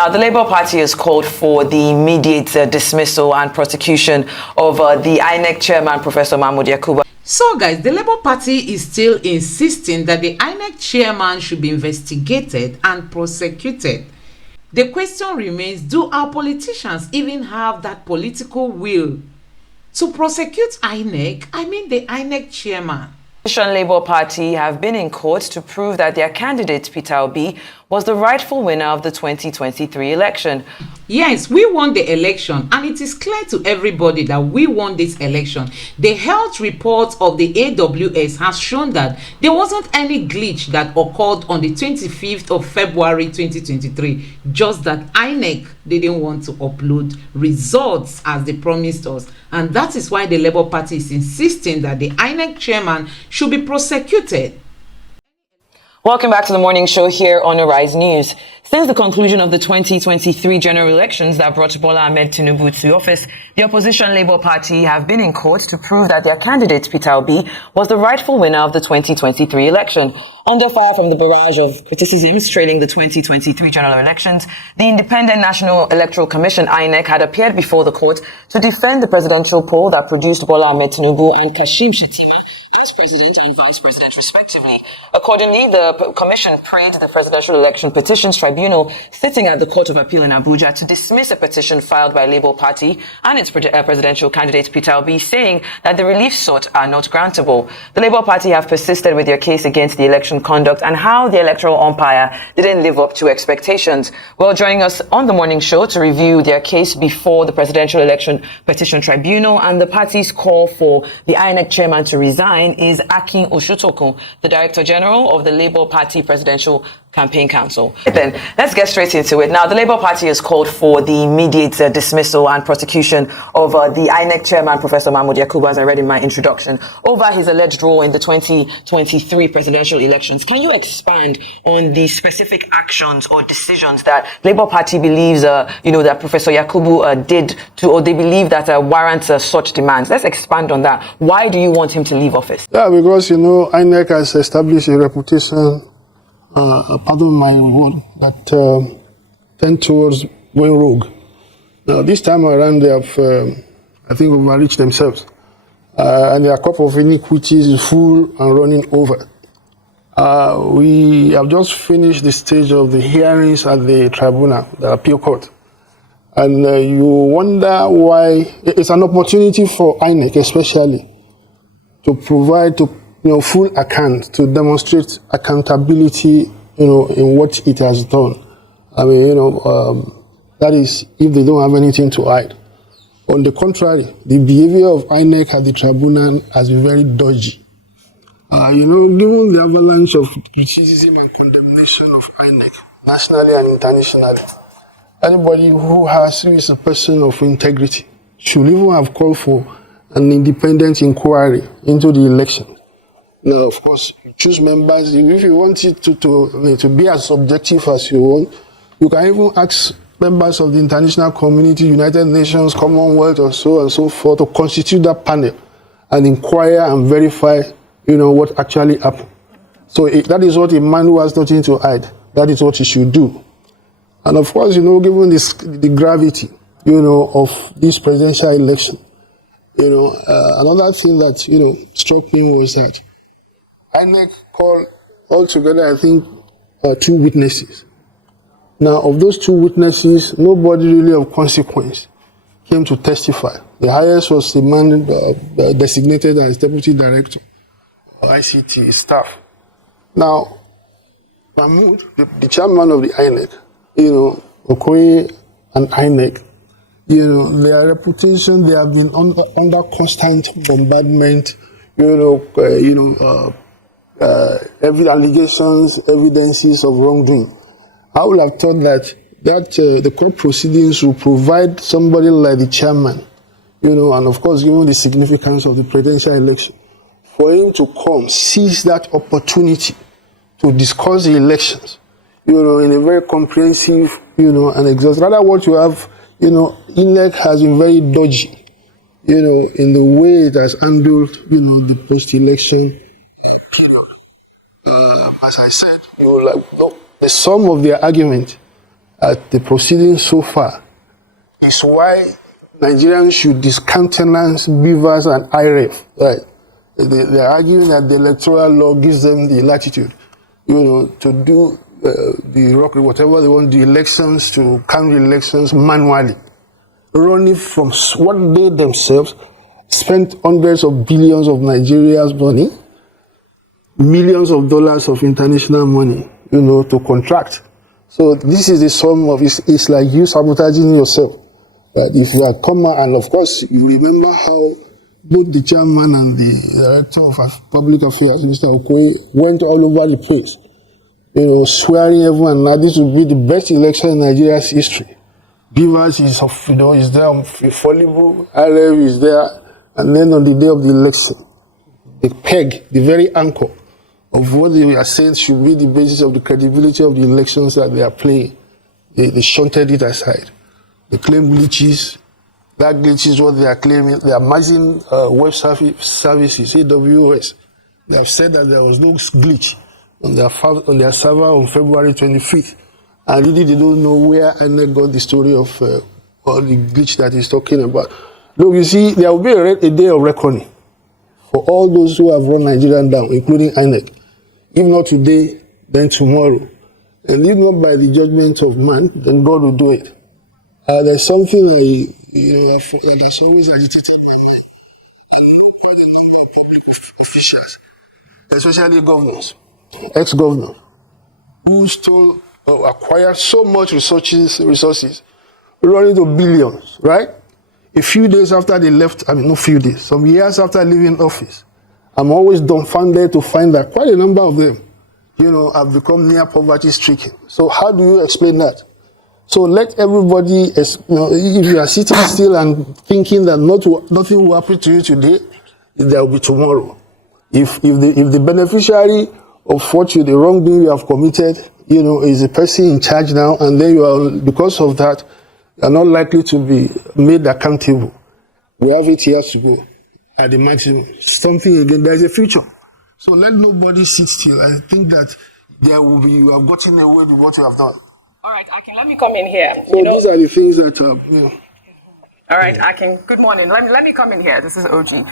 Now, the Labour Party has called for the immediate dismissal and prosecution of the Inec chairman, Professor Mahmood Yakubu. So, guys, the Labour Party is still insisting that the Inec chairman should be investigated and prosecuted. The question remains, do our politicians even have that political will to prosecute Inec? I mean, the Inec chairman. The Labour Party have been in court to prove that their candidate, Peter Obi, was the rightful winner of the 2023 election. Yes, we won the election, and it is clear to everybody that we won this election. The health report of the AWS has shown that there wasn't any glitch that occurred on the 25th of February 2023, just that INEC didn't want to upload results as they promised us. And that is why the Labour Party is insisting that the INEC chairman should be prosecuted. Welcome back to the morning show here on Arise News. Since the conclusion of the 2023 general elections that brought Bola Ahmed Tinubu to office, the opposition Labour Party have been in court to prove that their candidate, Peter Obi, was the rightful winner of the 2023 election. Under fire from the barrage of criticisms trailing the 2023 general elections, the Independent National Electoral Commission, INEC, had appeared before the court to defend the presidential poll that produced Bola Ahmed Tinubu and Kashim Shettima as president and vice president, respectively. Accordingly, the commission prayed the Presidential Election Petitions Tribunal, sitting at the Court of Appeal in Abuja, to dismiss a petition filed by Labour Party and its presidential candidate Peter Obi, saying that the relief sought are not grantable. The Labour Party have persisted with their case against the election conduct and how the electoral umpire didn't live up to expectations. Well, joining us on the morning show to review their case before the Presidential Election Petition Tribunal and the party's call for the INEC chairman to resign is Akin Oshutokun, the Director General of the Labour Party Presidential Campaign Council. Then, let's get straight into it. Now, the Labour Party has called for the immediate dismissal and prosecution of the INEC chairman, Professor Mahmood Yakubu, as I read in my introduction, over his alleged role in the 2023 presidential elections. Can you expand on the specific actions or decisions that Labour Party believes, that Professor Yakubu did to, or they believe that warrants such demands? Let's expand on that. Why do you want him to leave office? Yeah, because, INEC has established a reputation, pardon my word, that tend towards going rogue. Now, this time around, they have, I think, overreached themselves. And their cup of iniquities is full and running over. We have just finished the stage of the hearings at the tribunal, the appeal court. And you wonder why. It's an opportunity for INEC, especially, to provide full account, to demonstrate accountability, in what it has done. I mean, that is if they don't have anything to hide. On the contrary, the behavior of INEC at the tribunal has been very dodgy. Given the avalanche of criticism and condemnation of INEC, nationally and internationally, anybody who is a person of integrity should even have called for an independent inquiry into the election. Now, of course, you choose members. If you want it to be as objective as you want, you can even ask members of the international community, United Nations, Commonwealth, or so and so forth, to constitute that panel and inquire and verify, what actually happened. So that is what a man who has nothing to hide, that is what he should do. And of course, given the gravity, of this presidential election, another thing that, struck me was that INEC called altogether, I think, 2 witnesses. Now, of those 2 witnesses, nobody really of consequence came to testify. The highest was the man designated as Deputy Director of ICT staff. Now, Mahmood, the chairman of the INEC, Okoye and INEC, their reputation, they have been under constant bombardment, every allegations, evidences of wrongdoing. I would have thought that the court proceedings will provide somebody like the chairman, and of course, given the significance of the presidential election, for him to come, seize that opportunity to discuss the elections, in a very comprehensive, and exhaustive. Rather, what you have, Inec has been very dodgy, in the way it has handled, the post-election. As I said, the sum of their argument at the proceedings so far is why Nigerians should discountenance beavers and IREF. Right? They're arguing that the electoral law gives them the latitude, to do whatever they want, the elections, to count the elections manually, running from what they themselves spent hundreds of billions of Nigeria's money, millions of dollars of international money, to contract. So this is the sum of it's like you sabotaging yourself. Right? If you are common, and of course you remember how both the chairman and the director of public affairs, Mr. Okoye, went all over the place, swearing everyone that this will be the best election in Nigeria's history. Beavers is there, Infallible, RF is there, and then on the day of the election, the peg, the very anchor of what they are saying should be the basis of the credibility of the elections that they are playing, they shunted it aside. They claim glitches. That glitch is what they are claiming. They are merging web services, AWS. They have said that there was no glitch on their server on February 25th. And really they don't know where Inec got the story of or the glitch that he's talking about. Look, you see, there will be a day of reckoning for all those who have run Nigeria down, including Inec. If not today, then tomorrow. And if not by the judgment of man, then God will do it. There's something that has always agitated me. I know quite a number of public officials, especially governors, ex-governors, who stole or acquired so much resources, running to billions, right? A few days after they left, not few days, some years after leaving office, I'm always dumbfounded to find that quite a number of them, have become near poverty stricken. So how do you explain that? So let everybody, if you are sitting still and thinking that nothing will happen to you today, there will be tomorrow. If the beneficiary of the wrongdoing you have committed, is a person in charge now, and then you are, because of that, you are not likely to be made accountable. We have 8 years to go at the maximum. Something again, there is a future. So let nobody sit still. I think that you have gotten away with what you have done. All right, Akin, let me come in here. So these are the things that, All right, Akin, good morning. Let me come in here. This is OG.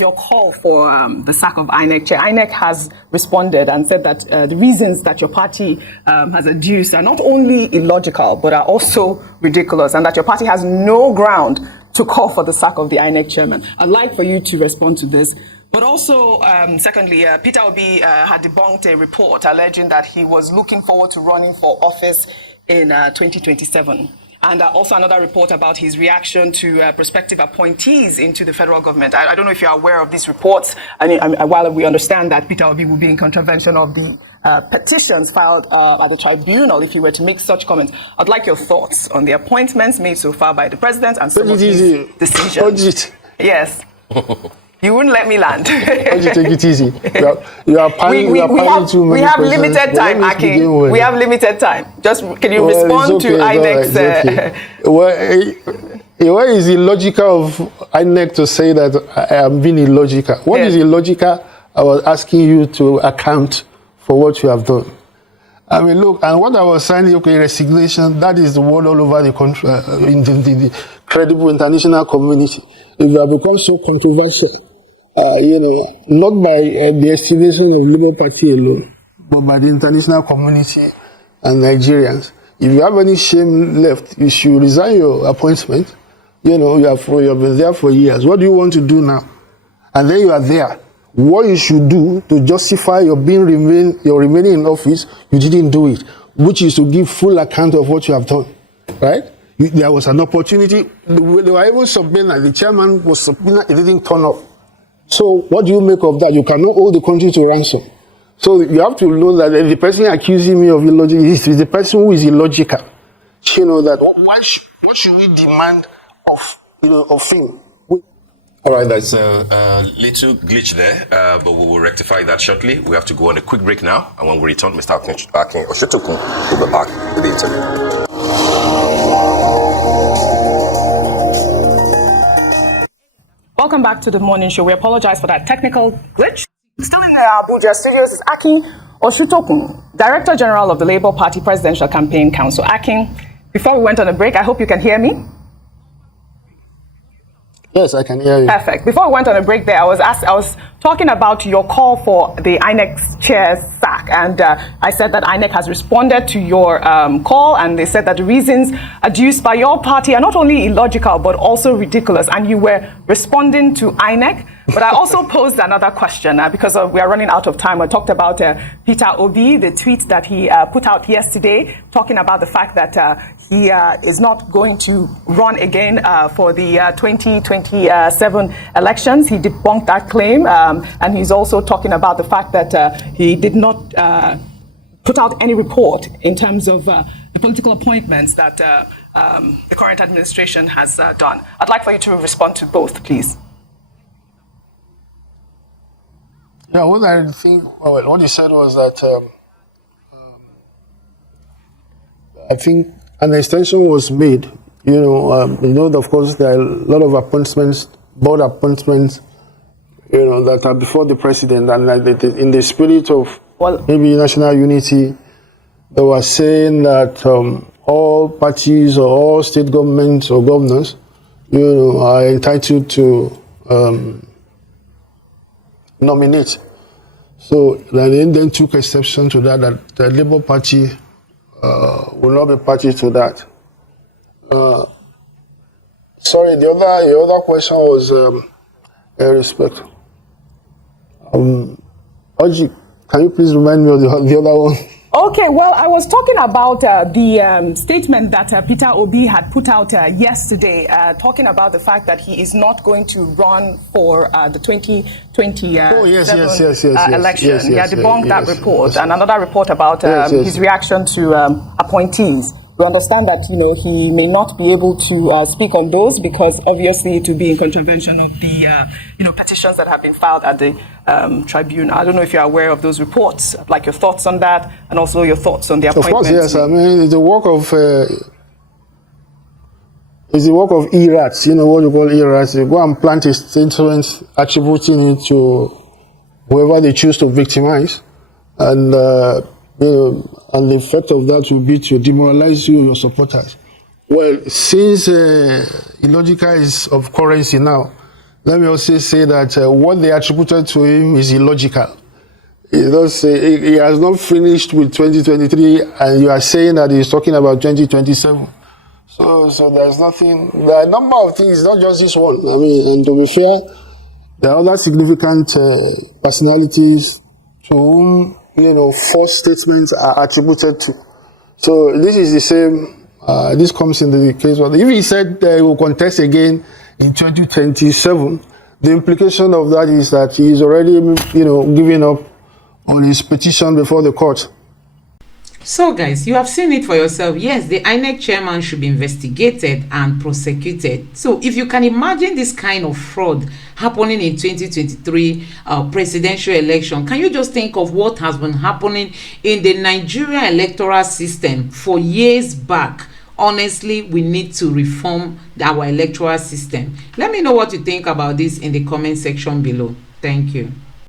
Your call for the sack of Inec chair. Inec has responded and said that the reasons that your party has adduced are not only illogical, but are also ridiculous, and that your party has no ground to call for the sack of the Inec chairman. I'd like for you to respond to this. But also, secondly, Peter Obi had debunked a report alleging that he was looking forward to running for office in 2027. And also another report about his reaction to prospective appointees into the federal government. I don't know if you're aware of these reports. While we understand that Peter Obi will be in contravention of the petitions filed at the tribunal if you were to make such comments, I'd like your thoughts on the appointments made so far by the president and some of his decisions. Yes. You wouldn't let me land. Why don't you take it easy? You are piling too many We have questions. limited time, Akin. We have limited time. Just can you respond to INEC's? What is illogical of INEC to say that I am being illogical? What is illogical? I was asking you to account for what you have done. Look, and what I was saying, resignation, that is the word all over the country, in the credible international community. If you have become so controversial, not by the estimation of Labour Party alone, but by the international community and Nigerians. If you have any shame left, you should resign your appointment. You have been there for years. What do you want to do now? And then you are there. What you should do to justify your remaining in office, you didn't do it, which is to give full account of what you have done, right? There was an opportunity. They were even subpoenaed. The chairman was subpoenaed. It didn't turn up. So what do you make of that? You cannot hold the country to ransom. So you have to know that the person accusing me of illogical is the person who is illogical. That what should we demand of him? All right, there's a little glitch there, but we will rectify that shortly. We have to go on a quick break now, and when we return, Mr. Akin Oshotokun will be back with the interview. Welcome back to the morning show. We apologize for that technical glitch. Still in the Abuja studios is Akin Oshotokun. Director General of the Labour Party Presidential Campaign Council. Akin, before we went on a break, I hope you can hear me. Yes, I can hear you. Perfect. Before we went on a break there, I was talking about your call for the INEC chair's sack, and I said that INEC has responded to your call, and they said that the reasons adduced by your party are not only illogical but also ridiculous, and you were responding to INEC. But I also posed another question because we are running out of time. I talked about Peter Obi, the tweet that he put out yesterday, talking about the fact that he is not going to run again for the 2027 elections. He debunked that claim, and he's also talking about the fact that he did not put out any report in terms of the political appointments that the current administration has done. I'd like for you to respond to both, please. Yeah, what I think, well, what he said was that I think an extension was made. Of course, there are a lot of appointments, board appointments, that are before the president, and in the spirit of maybe national unity, they were saying that all parties or all state governments or governors, are entitled to nominate. So they then took exception to that the Labour Party will not be party to that. Sorry, the other question was respect. Oji, can you please remind me of the other one? Okay, well, I was talking about the statement that Peter Obi had put out yesterday, talking about the fact that he is not going to run for the 2027 election. Yes, he had debunked that report and another report about his reaction to appointees. We understand that, he may not be able to speak on those because obviously it will be in contravention of the, petitions that have been filed at the tribunal. I don't know if you're aware of those reports. I'd like your thoughts on that and also your thoughts on the appointments. Of course, yes. I mean, it's the work of ERATs, what you call ERATs. They go and plant a statement attributing it to whoever they choose to victimize. And, and the effect of that will be to demoralize you, your supporters. Well, since illogical is of currency now, let me also say that what they attributed to him is illogical. He has not finished with 2023, and you are saying that he's talking about 2027. So there's nothing. There are a number of things, not just this one. I mean, and to be fair, there are other significant personalities to whom false statements are attributed to. So this is the same. This comes in the case of if he said he will contest again in 2027, the implication of that is that he is already, giving up on his petition before the court. So guys, you have seen it for yourself. Yes, the INEC chairman should be investigated and prosecuted. So if you can imagine this kind of fraud happening in 2023 presidential election, can you just think of what has been happening in the Nigeria electoral system for years back? Honestly, we need to reform our electoral system. Let me know what you think about this in the comment section below. Thank you.